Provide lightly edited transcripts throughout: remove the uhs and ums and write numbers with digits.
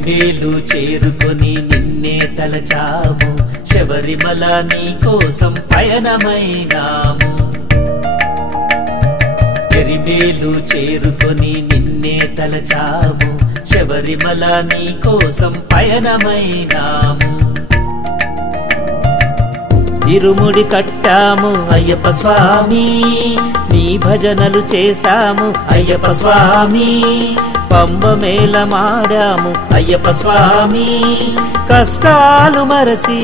ఎరిమేలు చేరుకొని నిన్నే తలచాము, శబరిమల నీ కోసం పయనమైనాము. ఎరిమేలు చేరుకొని నిన్నే తలచాము, శబరిమల నీ కోసం పయనమైనాము. ఇరుముడి కట్టాము అయ్యప్ప స్వామి, నీ భజనలు చేశాము అయ్యప్ప స్వామి. పంబ మేళమాడాము అయ్యప్ప స్వామి, కష్టాలు మరచి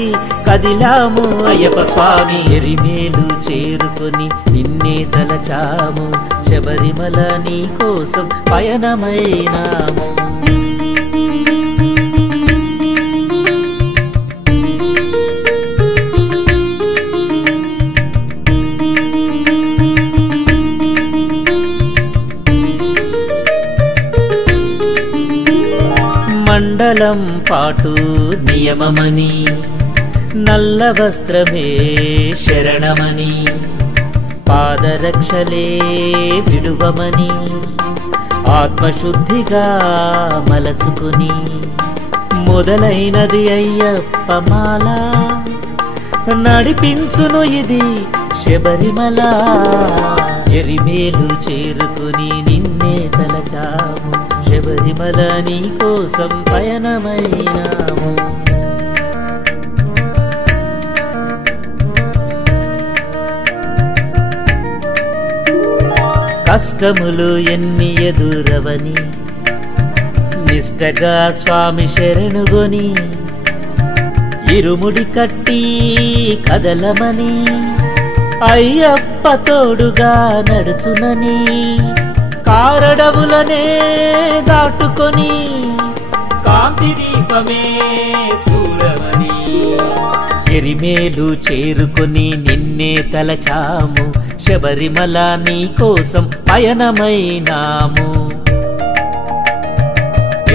కదిలాము అయ్యప్ప స్వామి. ఎరిమేలు చేరుకొని నిన్నే తలచాము, శబరిమల నీ కోసం పయనమైనాము. మండలం పాటు నియమమని, నల్ల వస్త్రమే శరణమని, పాదరక్షలే విడువమని, ఆత్మశుద్ధిగా మలచుకుని మొదలైనది అయ్యప్ప మాల. నడిపించును ఇది శబరిమల. ఎరిమేలు చేరుకుని నిన్నే తలచాము, శబరిమల నీ కోసం పయనమైనాము. కష్టములు ఎన్ని ఎదురవని, నిష్టగా స్వామి శరణుగొని, ఇరుముడి కట్టి కదలమని, అయ్యప్ప తోడుగా నడుచునని, కారడవులనే దాటుకొని కాంతి దీపమే చూడమని. ఎరిమేలు చేరుకొని నిన్నే తలచాము, శబరిమల నీ కోసం పయనమైనాము.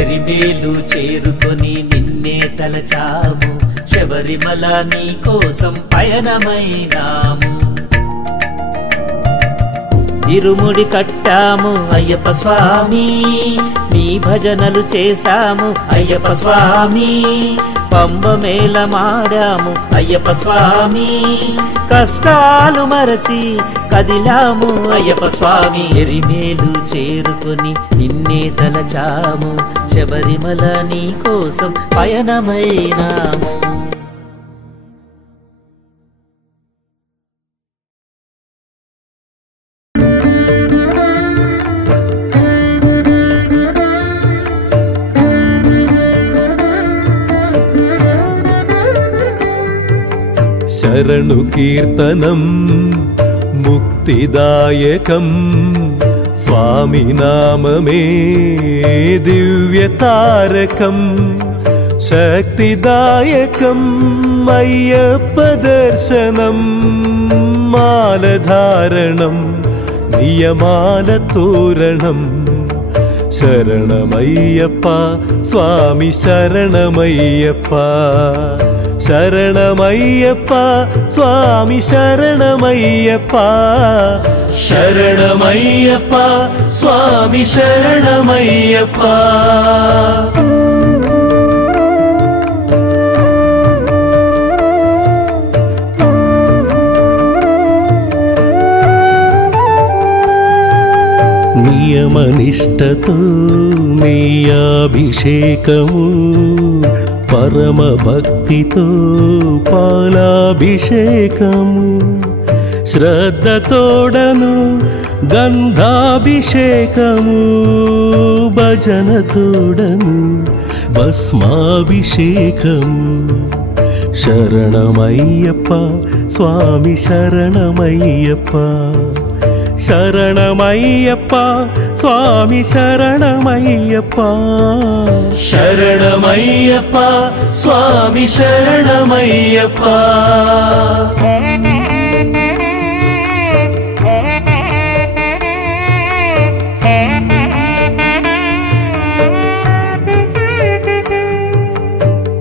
ఎరిమేలు చేరుకొని నిన్నే తలచాము, శబరిమల నీ కోసం పయనమైనాము. ఇరుముడి కట్టాము అయ్యప్ప స్వామి, నీ భజనలు చేశాము అయ్యప్ప స్వామి. పంబ మేళమాడాము అయ్యప్ప స్వామి, కష్టాలు మరచి కదిలాము అయ్యప్ప స్వామి. ఎరిమేలు చేరుకొని నిన్నే తలచాము, శబరిమల నీ కోసం పయనమైనాము. శరణు కీర్తనం ముక్తిదాయకం, స్వామి నామమే దివ్యతారకం. శక్తిదాయకం అయ్యప్ప దర్శనం, మాలధారణం నియమాల తోరణం. శరణమయ్యప్ప స్వామి శరణమయ్యప్ప, శరణమయ్యప్ప స్వామి శరణమయ్యప్ప. శరణమయ్యప్ప స్వామి శరణమయ్యప్ప. నియమనిష్టతో నీ అభిషేకము, పరమ భక్తితో పాలాభిషేకము. శ్రద్ధతోడను గంధాభిషేకము, భజన తోడను భస్మాభిషేకము. శరణమయ్యప్ప స్వామి శరణమయ్యప్ప, శరణమయ్యప్ప స్వామి శరణమయ్యప్ప. శరణమయ్యప్ప స్వామి శరణమయ్యప్ప.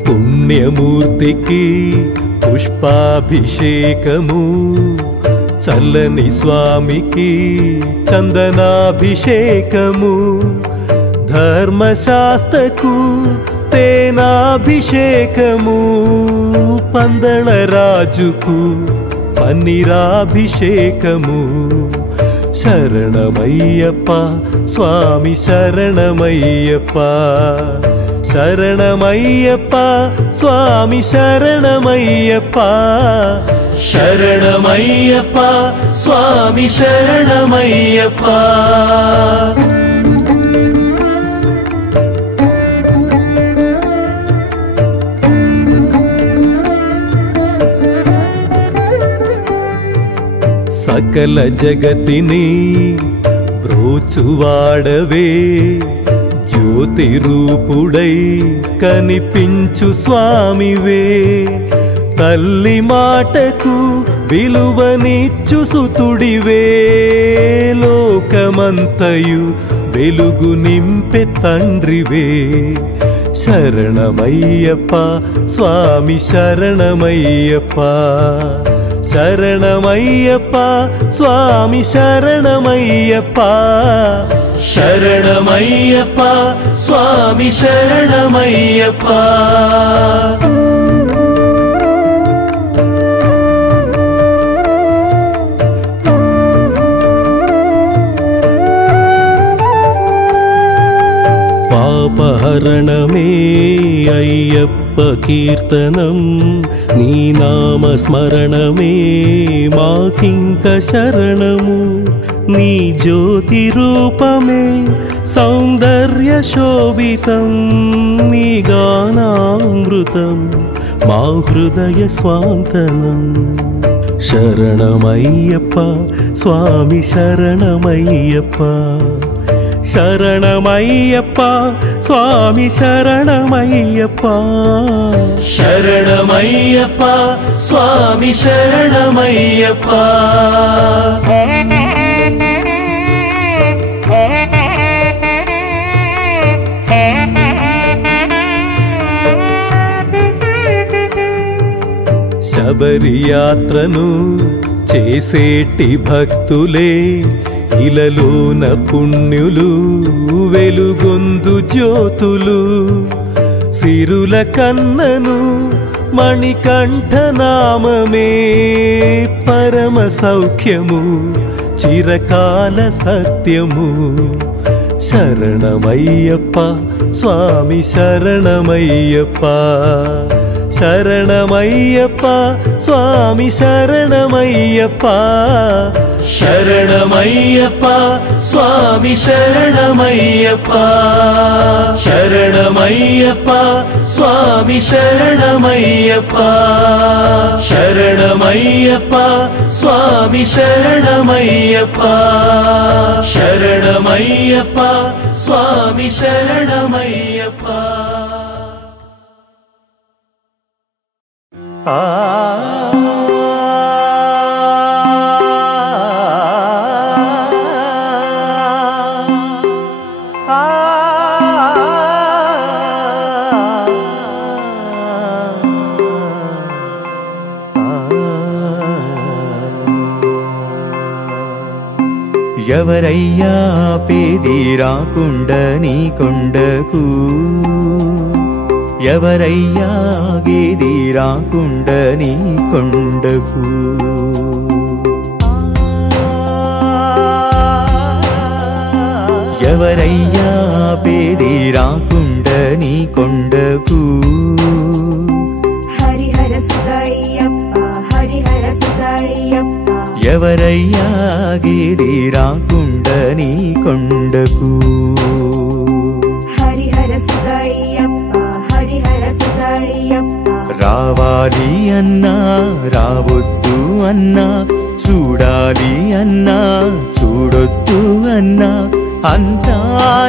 పుణ్యమూర్తికి పుష్పాభిషేకము, చల్లని స్వామికి చందనాభిషేకము. ధర్మశాస్త్రకు తేనాభిషేకము పందళరాజుకు పన్నీరాభిషేకము శరణమయ్యప్ప స్వామి శరణమయ్యప్ప శరణమయ్యప్ప స్వామి శరణమయ్యప్ప శరణమయ్యప్ప స్వామి శరణమయ్యప్ప సకల జగతిని బ్రోచువాడవే జ్యోతి రూపుడై కనిపించు స్వామివే తల్లి మాటకు విలువనిచ్చు సుతుడివే లోకమంతయు వెలుగు నింపె తండ్రివే శరణమయ్యప్ప స్వామి శరణమయ్యప్ప శరణమయ్యప్ప స్వామి శరణమయ్యప్ప శరణమయ్యప్ప స్వామి శరణమయ్యప్ప పాపహరణమే అయ్యప్ప కీర్తనం నీ నామస్మరణమే మాకింక శరణము నీ జ్యోతి రూపమే సౌందర్య శోభితం నీ గానామృతం మా హృదయ స్వాంతనం శరణమయ్యప్ప స్వామి శరణమయ్యప్ప శరణమయ్యప్ప స్వామి శరణమయ్యప్ప శరణమయ్యప్ప స్వామి శరణమయ్యప్ప శబరి యాత్రను చేసేటి భక్తులే ఇలలోన పుణ్యులు వెలుగొందు జ్యోతులు సిరుల కన్నను మణికంఠనామమే పరమ సౌఖ్యము చిరకాల సత్యము శరణమయ్యప్ప స్వామి శరణమయ్యప్ప శరణమయ్యప్ప స్వామి శరణమయ్యప్ప శరణమయ్యప్ప స్వామి శరణమయ్యప్ప శరణమయ్యప్ప స్వామి శరణమయ్యప్ప శరణమయ్యప్ప స్వామి శరణమయ్యప్ప శరణమయ్యప్ప స్వామి శరణమయ్యప్ప ఎవరయ్యా పేది రాకుండ నీ కొండకు ఎవరయ్యా గేది రాకుండ నీ కొండకు ఎవరయ్యా పేది రాకుండ నీ కొండకు హరిహర సుతయ్యప్ప హరిహర సుతయ్యప్ప ఎవరయ్యా గేది రాకుండ నీ కొండకు హరిహర సుతయ్యప్ప హరిహర సుతయ్యప్ప రావాలి అన్నా రావొద్దు అన్నా చూడాలి అన్నా చూడొద్దు అన్నా అంతా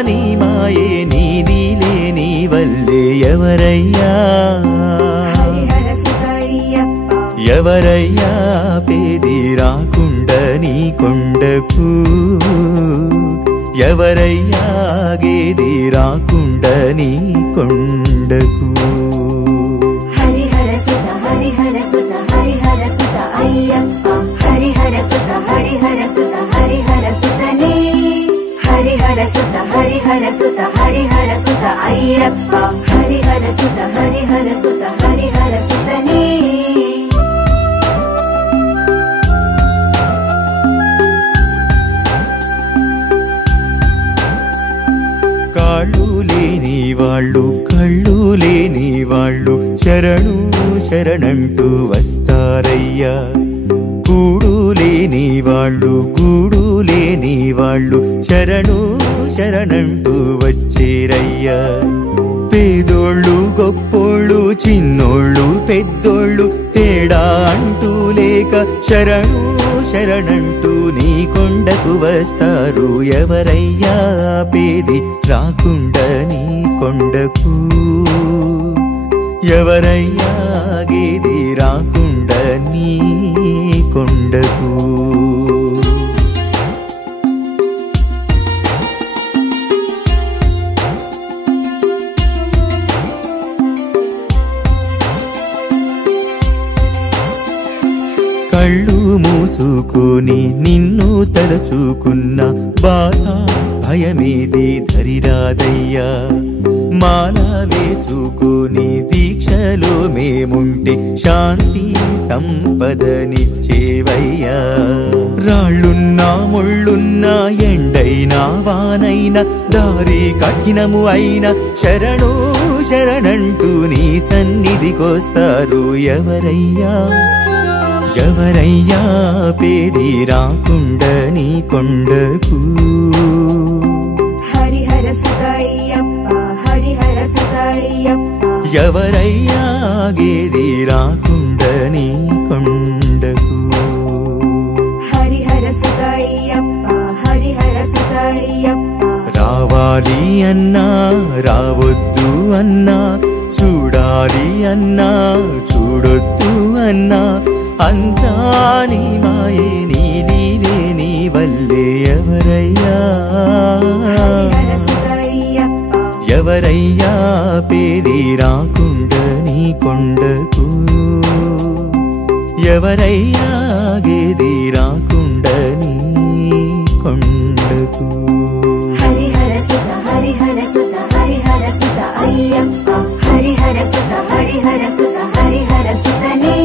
నీ మాయే నీది లేని వల్లే ఎవరయ్యా హరిహర సుతయ్యప్ప ఎవరయ్యా పేది రాకుండ నీ కొండకు ఎవరయ్యా గేది రాకుండ నీ కొండకు హరిహర సుత హరిహర సుత అయ్యప్ప హరిహర సుత హరిహర సుతనే హరిహర సుత హరిహర సుత హరిహర సుత అయ్యప్ప హరిహర సుత హరిహర సుత హరిహర సుతనే కాళ్ళు లేని వాళ్ళు కళ్ళు లేని వాళ్ళు శరణు శరణంటూ వస్తారయ్యా. కూడు లేని వాళ్ళు గూడు లేని వాళ్ళు శరణు శరణంటూ వచ్చేరయ్యా. పేదోళ్ళు గొప్పోళ్ళు చిన్నోళ్ళు పెద్దోళ్ళు తేడా అంటూ లేక శరణు శరణంటూ నీ కొండకు వస్తారు. ఎవరయ్యా పేది రాకుండా నీ కొండకు, ఎవరయ్యా గేది రాకుండా నీ కొండకు. కళ్ళు మూసుకొని నిన్ను తలచుకున్న బాధ భయమేది ధరిరాదయ్యా. మాల వేసుకొని దీక్షలో మేముంటే శాంతి సంపదనిచ్చేవయ్యా. రాళ్ళున్నా ముళ్ళున్నా ఎండైనా వానైనా దారి కఠినము అయినా శరణు శరణంటూ నీ సన్నిధికొస్తారు. ఎవరయ్యా ఎవరయ్యా పేది రాకుండా నీ కొండకు. హరిహర సుత అయ్యప్ప హరిహర సుత అయ్యప్ప ఎవరయ్యా గేది రాకుండా నీ కొండకు. హరిహర సుత అయ్యప్ప హరిహర సుత అయ్యప్ప రావాలి అన్నా రావద్దు అన్నా, చూడాలి అన్నా చూడొద్దు అన్నా అంతా నీ మాయే నీ లీలే నీ వల్లే. ఎవరయ్యా హరిహర సుత అయ్యప్ప ఎవరయ్యా పేది రాకుండా నీ కొండకు, ఎవరయ్యా గేది రాకుండా నీ కొండకు. హరిహర సుత హరిహర సుత హరిహర సుత అయ్యప్ప హరిహర సుత హరిహర సుత హరిహర సుతనే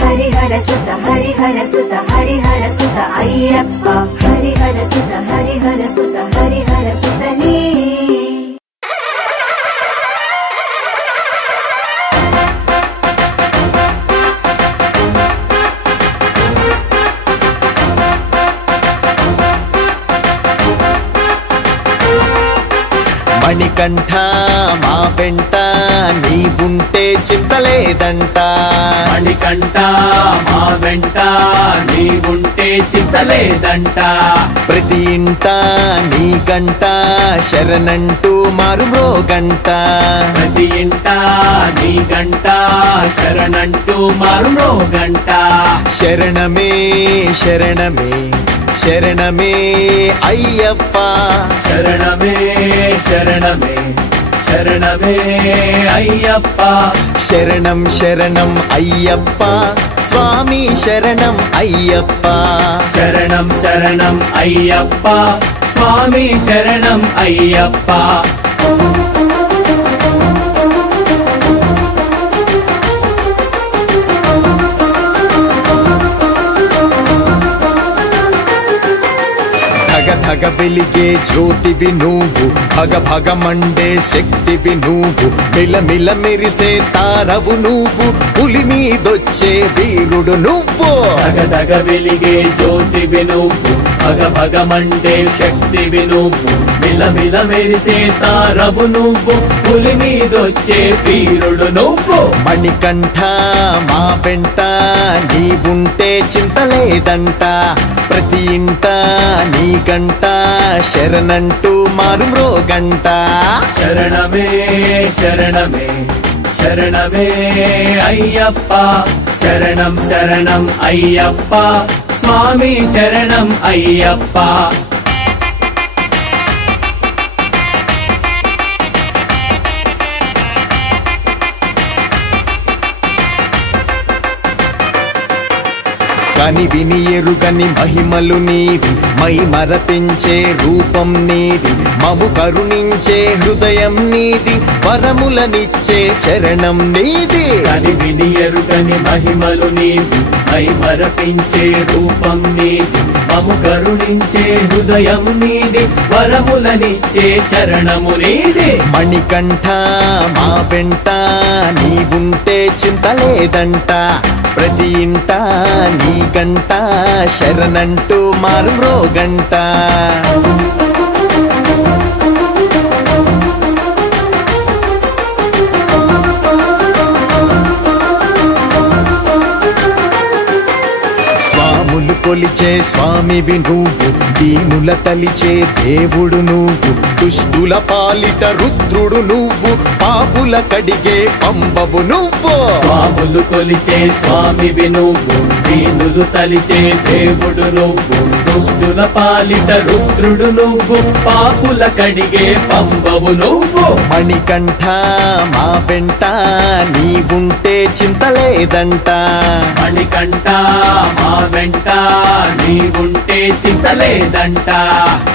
హరిహర సుత హరిహర సుత హరిహర సుత అయ్యప్ప హరిహర సుత హరిహర సుత హరిహర సుతనే. మణికంఠ మా వెంట నీవుంటే చింతలేదంట. మణికంఠ మా వెంట నీవుంటే చింతలేదంట. ప్రతి ఇంట నీ గంట శరణంటూ మారుమ్రోగంట. ప్రతి ఇంట నీ గంట శరణంటూ మారుమ్రోగంట. శరణమే శరణమే శరణమే అయ్యప్ప. శరణమే శరణమే శరణమే అయ్యప్ప. శరణం శరణం అయ్యప్ప స్వామి శరణం అయ్యప్ప. శరణం శరణం అయ్యప్ప స్వామి శరణం అయ్యప్ప. ధగ వెలిగే జ్యోతివి నువ్వు, భగ భగ మండే శక్తివి నువ్వు, మిలమిల మెరిసే తారవు నువ్వు, పులి మీదొచ్చే వీరుడు నువ్వు. ధగ ధగ వెలిగే జ్యోతివి నువ్వు, భగ భగ మండే శక్తివి నువ్వు, మిలమిల మెరిసే తారవు నువ్వు, పులి మీదొచ్చే వీరుడు నువ్వు. మణికంఠ మా వెంట నీవుంటే చింతలేదంట. ప్రతి ఇంట నీ గంట శరణంటూ మారుమ్రోగంట. శరణమే శరణమే శరణమే అయ్యప్ప. శరణం శరణం అయ్యప్ప స్వామి శరణం అయ్యప్ప. కని విని ఎరుగని మహిమలు నీవి, మై మరపించే రూపం నీది, మము కరుణించే హృదయం నీది, వరములనిచ్చే చరణం నీది. కని విని ఎరుగని మహిమలు నీవి, మై మరపించే రూపం నీది, మము కరుణించే హృదయం నీది, వరములనిచ్చే చరణము నీది. మణికంఠ మా వెంట నీవుంటే చింతలేదంట, ప్రతి ఇంట నీ గంట శరణంటూ మారుమ్రోగంట. స్వాములు కొలిచే స్వామివి నువ్వు, దీనుల తలిచే దేవుడు నువ్వు, దుష్టుల పాలిట రుద్రుడు నువ్వు, పాపుల కడిగే పంబవు నువ్వు. స్వాములు కొలిచే స్వామివి నువ్వు, దీనులు తలిచే దేవుడు నువ్వు, దుష్టుల పాలిట రుద్రుడు నువ్వు, పాపుల కడిగే పంబవు నువ్వు. మణికంఠ మా వెంట నీవుంటే చింతలేదంట, మణికంఠ మా వెంట నీవుంటే చింతలేదంట,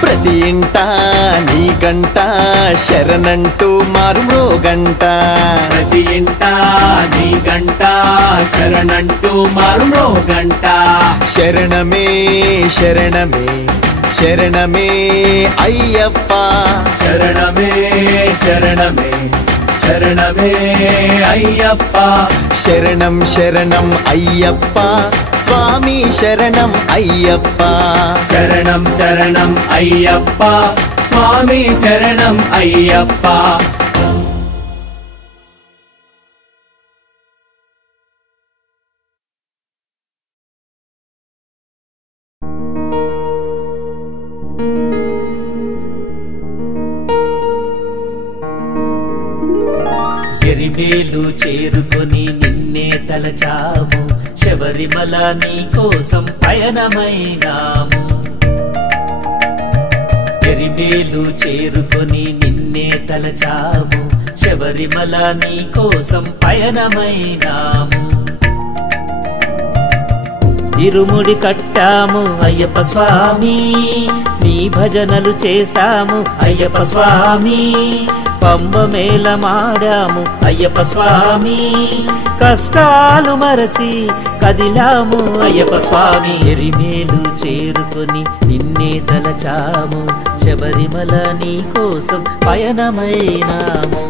ప్రతి ఇంట నీ గంట శరణంటూ మారుమ్రోగంట. ప్రతి ఇంట నీ గంట శరణంటూ మారుమ్రోగంట. శరణమే శరణమే శరణమే అయ్యప్ప, శరణమే శరణమే శరణమే అయ్యప్ప, శరణం శరణం అయ్యప్ప, స్వామి శరణం అయ్యప్ప. శరణం శరణం అయ్యప్ప, స్వామి శరణం అయ్యప్ప. ఎరిమేలు చేరుకొని నిన్నే తలచాము, శబరిమల నీ కోసం పయనమైనాము. ఎరిమేలు చేరుకొని నిన్నే తలచాము, శబరిమల నీ కోసం పయనమైనాము. ఇరుముడి కట్టాము అయ్యప్ప స్వామి, నీ భజనలు చేశాము అయ్యప్ప స్వామి, పంబ మేళమాడాము అయ్యప్ప స్వామి, కష్టాలు మరచి కదిలాము అయ్యప్ప స్వామి. ఎరిమేలు చేరుకొని నిన్నే తలచాము, శబరిమల నీ కోసం పయనమైనాము.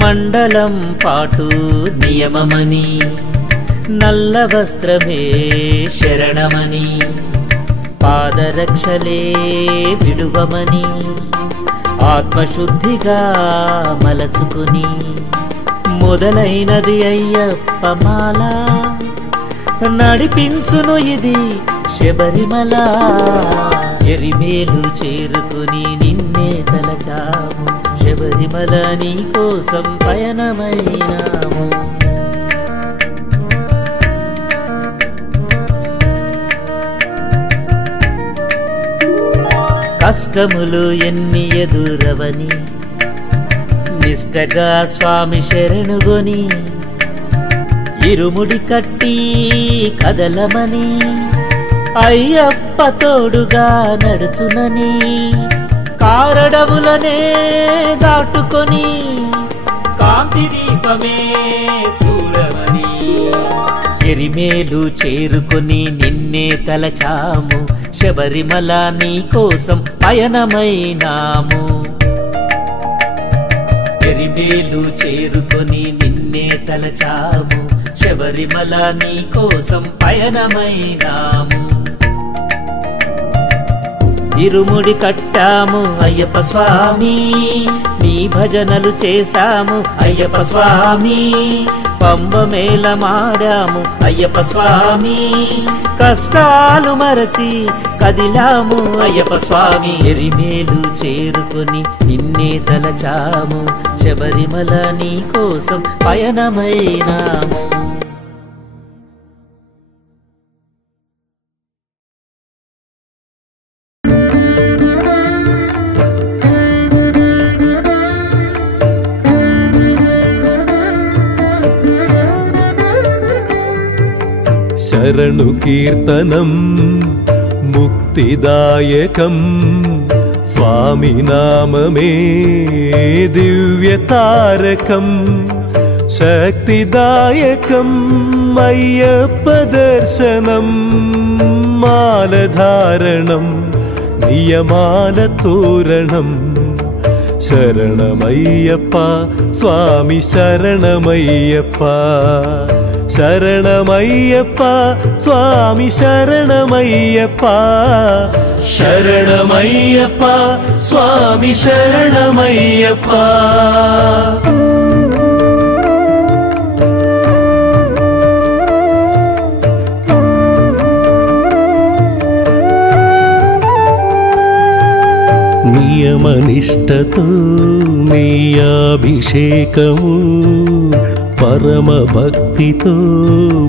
మండలం పాటు నియమమని, నల్ల వస్త్రమే శరణమని, పాదరక్షలే విడువమని, ఆత్మశుద్ధిగా మలచుకుని మొదలైనది అయ్యప్ప మాల, నడిపించును ఇది శబరిమల. ఎరిమేలు చేరుకుని నిన్నే తలచాము, శబరిమల నీ కోసం పయనమైనాము. కష్టములు ఎన్ని ఎదురవని, నిష్టగా స్వామి శరణుగొని, ఇరుముడి కట్టి కదలమని, అయ్యప్ప తోడుగా నడుచునని, కారడవులనే దాటుకొని కాంతి దీపమే చూడమని. ఎరిమేలు చేరుకొని నిన్నే తలచాము, శబరిమల నీ కోసం పయనమైనాము. ఎరిమేలు చేరుకొని నిన్నే తలచాము, శబరిమల నీ కోసం పయనమైనాము. ఇరుముడి కట్టాము అయ్యప్ప స్వామి, నీ భజనలు చేశాము అయ్యప్ప స్వామి, పంబ మేళమాడాము అయ్యప్ప స్వామి, కష్టాలు మరచి కదిలాము అయ్యప్ప స్వామి. ఎరిమేలు చేరుకొని నిన్నే తలచాము, శబరిమల నీ కోసం పయనమైనాము. శరణు కీర్తనం ముక్తిదాయకం స్వామి నామమే దివ్యతారకం శక్తిదాయకం అయ్యప్ప దర్శనం మాలధారణం నియమాల తోరణం శరణమయ్యప్ప స్వామి శరణమయ్యప్ప శరణమయ్యప్ప స్వామి శరణమయ్యప్ప శరణమయ్యప్ప స్వామి శరణమయ్యప్ప నియమనిష్టతో నెయ్యాభిషేకము పరమ భక్తితో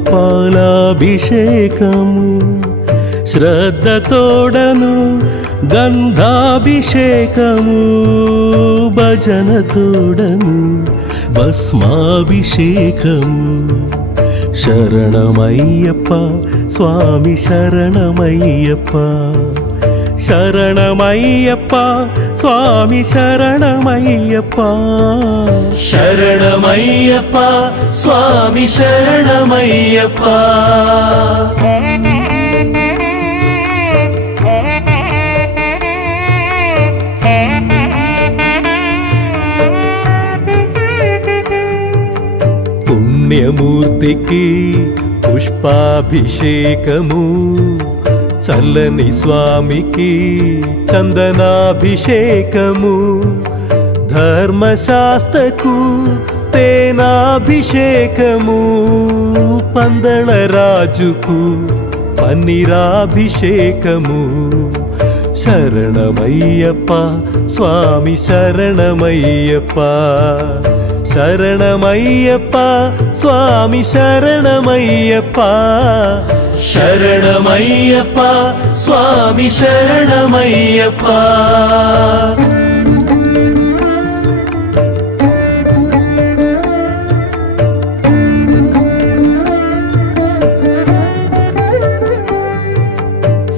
పాలాభిషేకము శ్రద్ధతోడను గంధాభిషేకము భజనతోడను భస్మాభిషేకము శరణమయ్యప్ప స్వామి శరణమయ్యప్ప శరణమయ్యప్ప స్వామి శరణమయ్యప్ప శరణమయ్యప్ప స్వామి శరణమయ్యప్ప పుణ్యమూర్తికి పుష్పాభిషేకము చల్లని స్వామికి చందనాభిషేకము ధర్మశాస్త్రకు తేనాభిషేకము పందళరాజుకు పన్నీరాభిషేకము శరణమయ్యప్ప స్వామి శరణమయ్యప్ప శరణమయ్యప్ప స్వామి శరణమయ్యప్ప శరణమయ్యప్ప స్వామి శరణమయ్యప్ప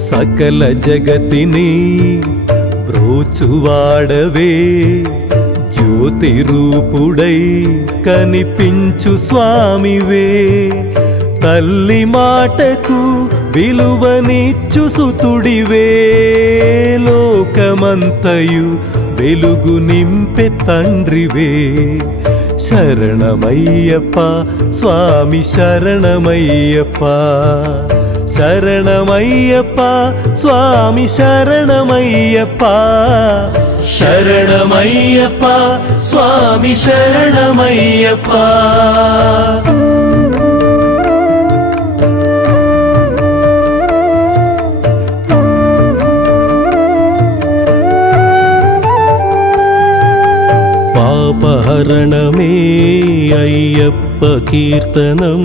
సకల జగతిని బ్రోచువాడవే జ్యోతి రూపుడై కనిపించు స్వామివే తల్లి మాటకు విలువనిచ్చు సుతుడివే లోకమంతయు వెలుగు నింపె తండ్రివే శరణమయ్యప్ప స్వామి శరణమయ్యప్ప శరణమయ్యప్ప స్వామి శరణమయ్యప్ప శరణమయ్యప్ప స్వామి శరణమయ్యప్ప పాపహరణమే అయ్యప్ప కీర్తనం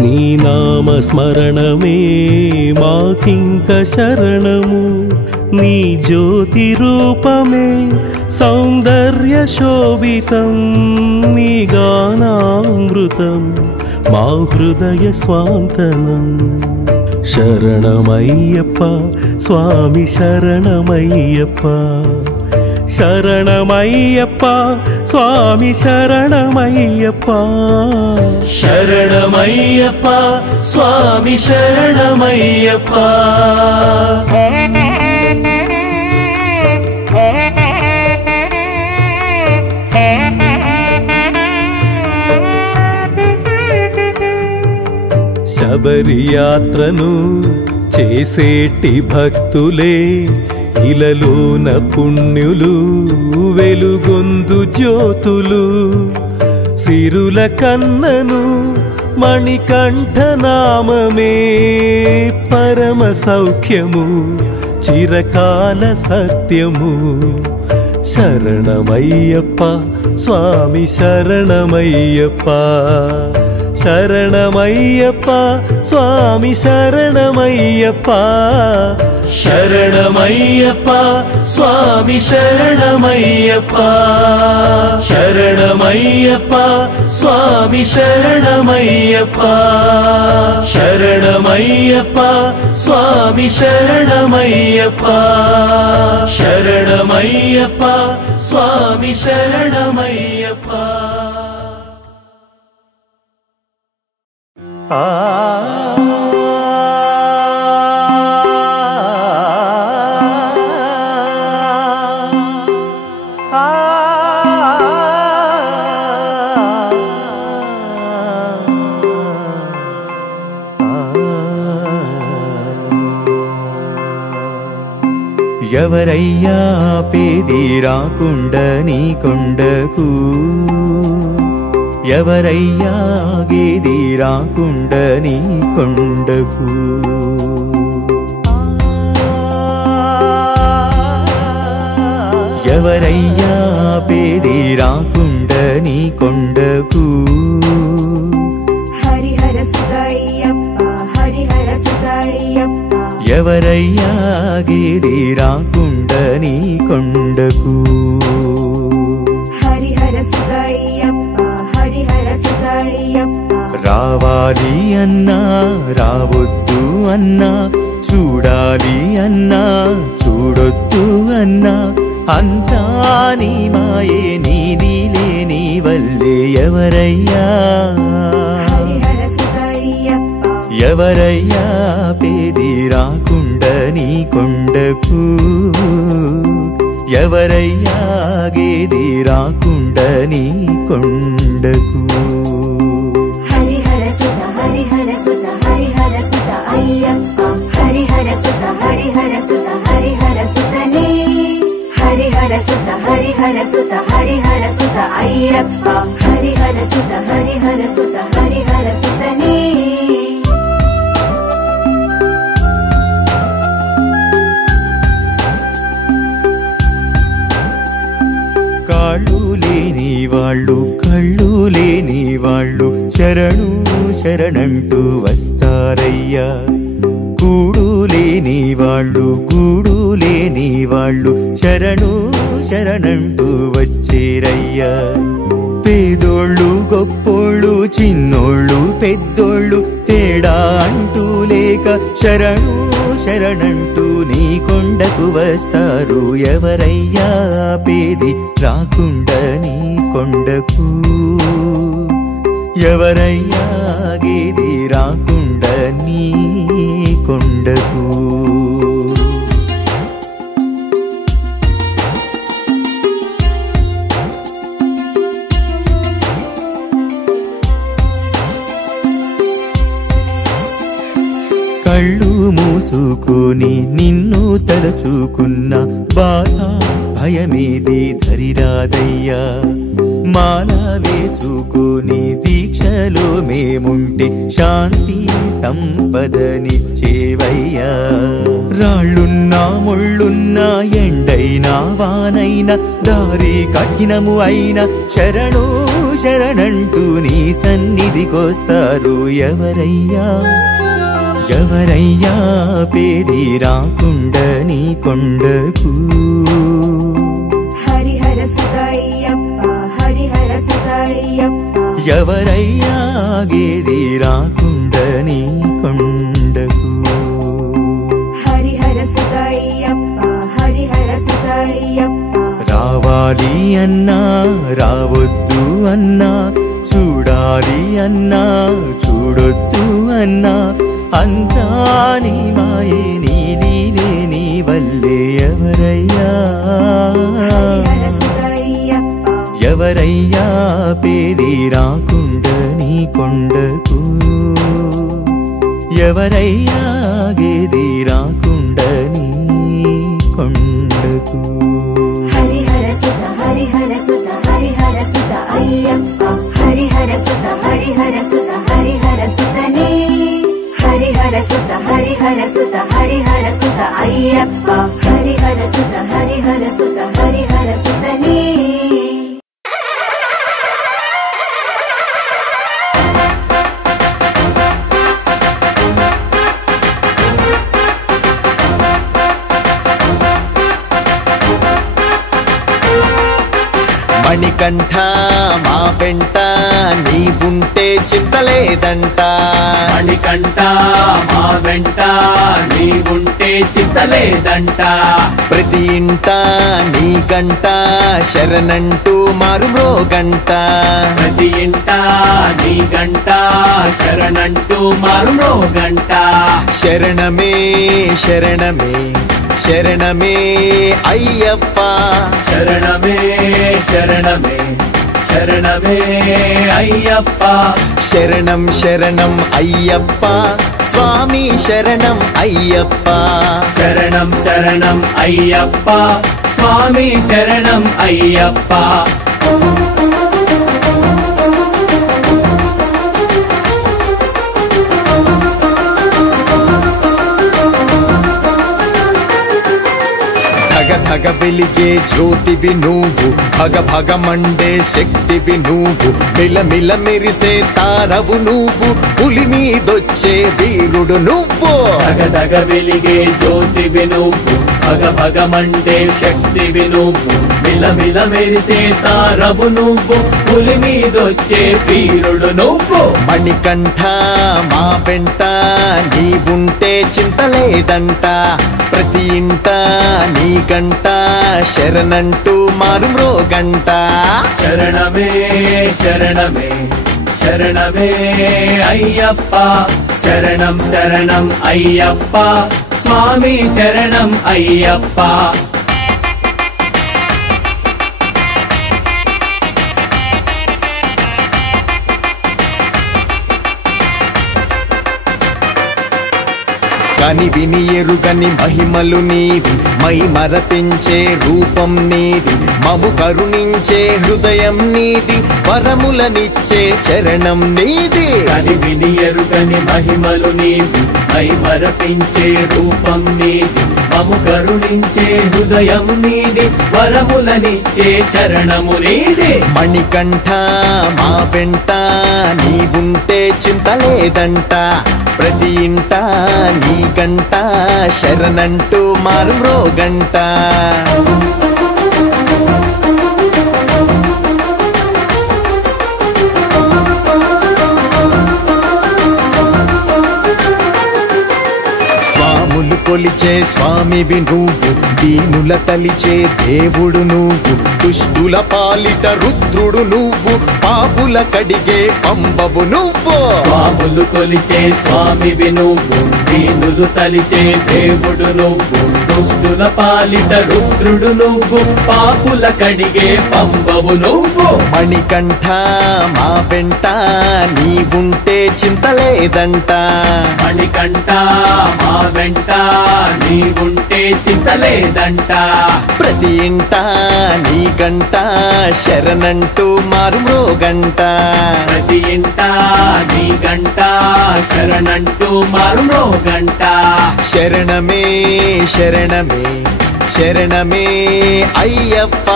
నీ నామస్మరణమే మాకింక శరణము నీ జ్యోతి రూపమే సౌందర్య శోభితం నీ గానామృతం మా హృదయ స్వాంతనం శరణమయ్యప్ప స్వామి శరణమయ్యప్ప శరణమయ్యప్ప స్వామి శరణమయ్యప్ప శరణమయ్యప్ప స్వామి శరణమయ్యప్ప శబరి యాత్రను చేసేటి భక్తులే ఇలలోన పుణ్యులు వెలుగొందు జ్యోతులు సిరుల కన్నను మణికంఠనామమే పరమ సౌఖ్యము చిరకాల సత్యము శరణమయ్యప్ప స్వామి శరణమయ్యప్ప శరణమయ్యప్ప స్వామి శరణమయ్యప్ప శరణమయ్యప్ప స్వామి శరణమయ్యప్ప శరణమయ్యప్ప స్వామి శరణమయ్యప్ప శరణ శరణమయ్యప్ప స్వామి శరణమయ్యప్ప శరణమయ్యప్ప స్వామి శరణమయ్యప్ప ఎవరయ్యా పేది రాకుండా నీ కొండకు ఎవరయ్యా గేది రాకుండా నీ కొండకు ఎవరయ్యా పేది రాకుండా నీ కొండకు హరిహర సుతయ్యప్ప హరిహర సుతయ్యప్ప ఎవరయ్యా గేది రాకుండా నీ కొండకు హరిహర సుతయ్యప్ప హరిహర సుతయ్యప్ప రావాలి అన్నా రావొద్దు అన్నా చూడాలి అన్నా చూడొద్దు అన్నా అంతా నీ మాయే నీదిలే నీ వల్లే ఎవరయ్యా హరిహర సుతయ్యప్ప ఎవరయ్యా పేది రాకుండా నీ కొండకు ఎవరయ్యా గేది రాకుండా నీ కొండకు హరిహర సుత హరిహర సుత హరిహర సుత అయ్యప్ప హరిహర సుత హరిహర సుత హరిహర సుతనే హరిహర సుత హరిహర సుత హరిహర సుత అయ్యప్ప హరిహర సుత హరిహర సుత హరిహర సుతనే కాళ్ళు లేని వాళ్ళు కళ్ళు లేని వాళ్ళు శరణు శరణంటూ వస్తారయ్యా కూడు లేని వాళ్ళు గూడు లేని వాళ్ళు శరణు శరణంటూ వచ్చేరయ్యా పేదోళ్ళు గొప్పోళ్ళు చిన్నోళ్ళు పెద్దోళ్ళు తేడా అంటూ లేక శరణు శరణంటూ నీ కొండకు వస్తారు ఎవరయ్యా పేది రాకుండా నీ కొండకు ఎవరయ్యా గేది రాకుండా నీ కొండకు కళ్ళు మూసుకొని నిన్ను తలచుకున్న బాధ భయమేది ధరిరాదయ్యా మాల వేసుకొని దీక్షలో మేముంటే శాంతి సంపదనిచ్చేవయ్యా రాళ్ళున్నా ముళ్ళున్నా ఎండైనా వానైనా దారి కఠినము అయినా శరణు శరణంటూ నీ సన్నిధికొస్తారు ఎవరయ్యా ఎవరయ్యా పేది రాకుండా నీ కొండకు హరిహర సుతయ్యప్ప హరిహర సుతయ్యప్ప ఎవరయ్యా గేది రాకుండా నీ కొండకు హరిహర సుతయ్యప్ప హరిహర సుతయ్యప్ప రావాలి అన్నా రావొద్దు అన్నా చూడాలి అన్నా చూడొద్దు అన్నా అంతా నీ మాయే నీలీలే నీ వల్లే ఎవరయ్యా హరిహర సుతయ్యప్ప ఎవరయ్యా పేది రాకుండా నీ కొండకు ఎవరయ్యా గేది రాకుండా నీ కొండకు హరిహర సుత హరిహర సుత హరిహర సుత అయ్యప్ప హరిహర సుత హరిహర సుత హరిహర సుతనే హరిహర సుత హరిహర సుత హరిహర సుత అయ్యప్ప హరిహర సుత హరిహర సుత హరిహర సుతనే మణికంఠ మా వెంట నీవుంటే చింతలేదంట మణికంఠ మా వెంట నీవుంటే చింతలేదంట ప్రతి ఇంట నీ గంట శరణంటూ మారుమ్రోగంట ప్రతి ఇంట నీ గంట శరణంటూ మారుమ్రోగంట శరణమే శరణమే శరణమే అయ్యప్ప శరణమే శరణమే శరణమే అయ్యప్ప శరణం శరణం అయ్యప్ప స్వామి శరణం అయ్యప్ప శరణం శరణం అయ్యప్ప స్వామి శరణం అయ్యప్ప ధగ వెలిగే జ్యోతివి నువ్వు భగ భగ మండే శక్తివి నువ్వు మిలమిల మెరిసే తారవు నువ్వు పులి మీదొచ్చే వీరుడు నువ్వు ధగ వెలిగే జ్యోతివి నువ్వు భగ భగ మండే శక్తివి నువ్వు మిలమిల మెరిసే తారవు నువ్వు పులి మీదొచ్చే వీరుడు నువ్వు మణికంఠ మా వెంట నీవుంటే చింతలేదంట ప్రతి ఇంట నీ గంట శరణంటూ మారుమ్రోగంట శరణమే శరణమే శరణమే అయ్యప్ప శరణం శరణం అయ్యప్ప స్వామి శరణం అయ్యప్ప కని విని ఎరుగని మహిమలు నీవి మై మరపించే రూపం నీది మము కరుణించే హృదయం నీది వరములనిచ్చే చరణం నీది కని విని ఎరుగని మహిమలు నీవి మై మరపించే రూపం నీది మము కరుణించే హృదయం నీది వరములనిచ్చే చరణము నీది మణికంఠ మా వెంట నీవుంటే చింతలేదంట ప్రతి ఇంట నీ గంట శరణంటూ మారుమ్రోగంట స్వాములు కొలిచే స్వామివి నువ్వు దీనుల తలిచే దేవుడు నువ్వు దుష్టుల పాలిట రుద్రుడు నువ్వు పాపుల కడిగే పంబవు నువ్వు స్వాములు కొలిచే స్వామివి నువ్వు దీనులు తలిచే దేవుడు నువ్వు దుష్టుల పాలిట రుద్రుడు నువ్వు పాపుల కడిగే పంబవు నువ్వు మణికంఠ మా వెంట నీవుంటే చింతలేదంట మణికంఠ మా వెంట నీవుంటే చింతలేదంట ప్రతి ఇంట నీ గంట శరణంటూ మారుమ్రోగంట ప్రతి ఇంట నీ గంట శరణంటూ మారుమ్రోగంట శరణమే శరణమే శరణమే అయ్యప్ప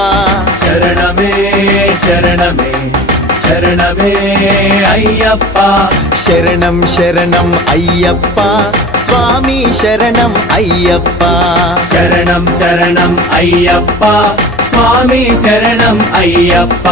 శరణమే శరణమే శరణమే అయ్యప్ప శరణం శరణం అయ్యప్ప స్వామి శరణం అయ్యప్ప శరణం శరణం అయ్యప్ప స్వామి శరణం అయ్యప్ప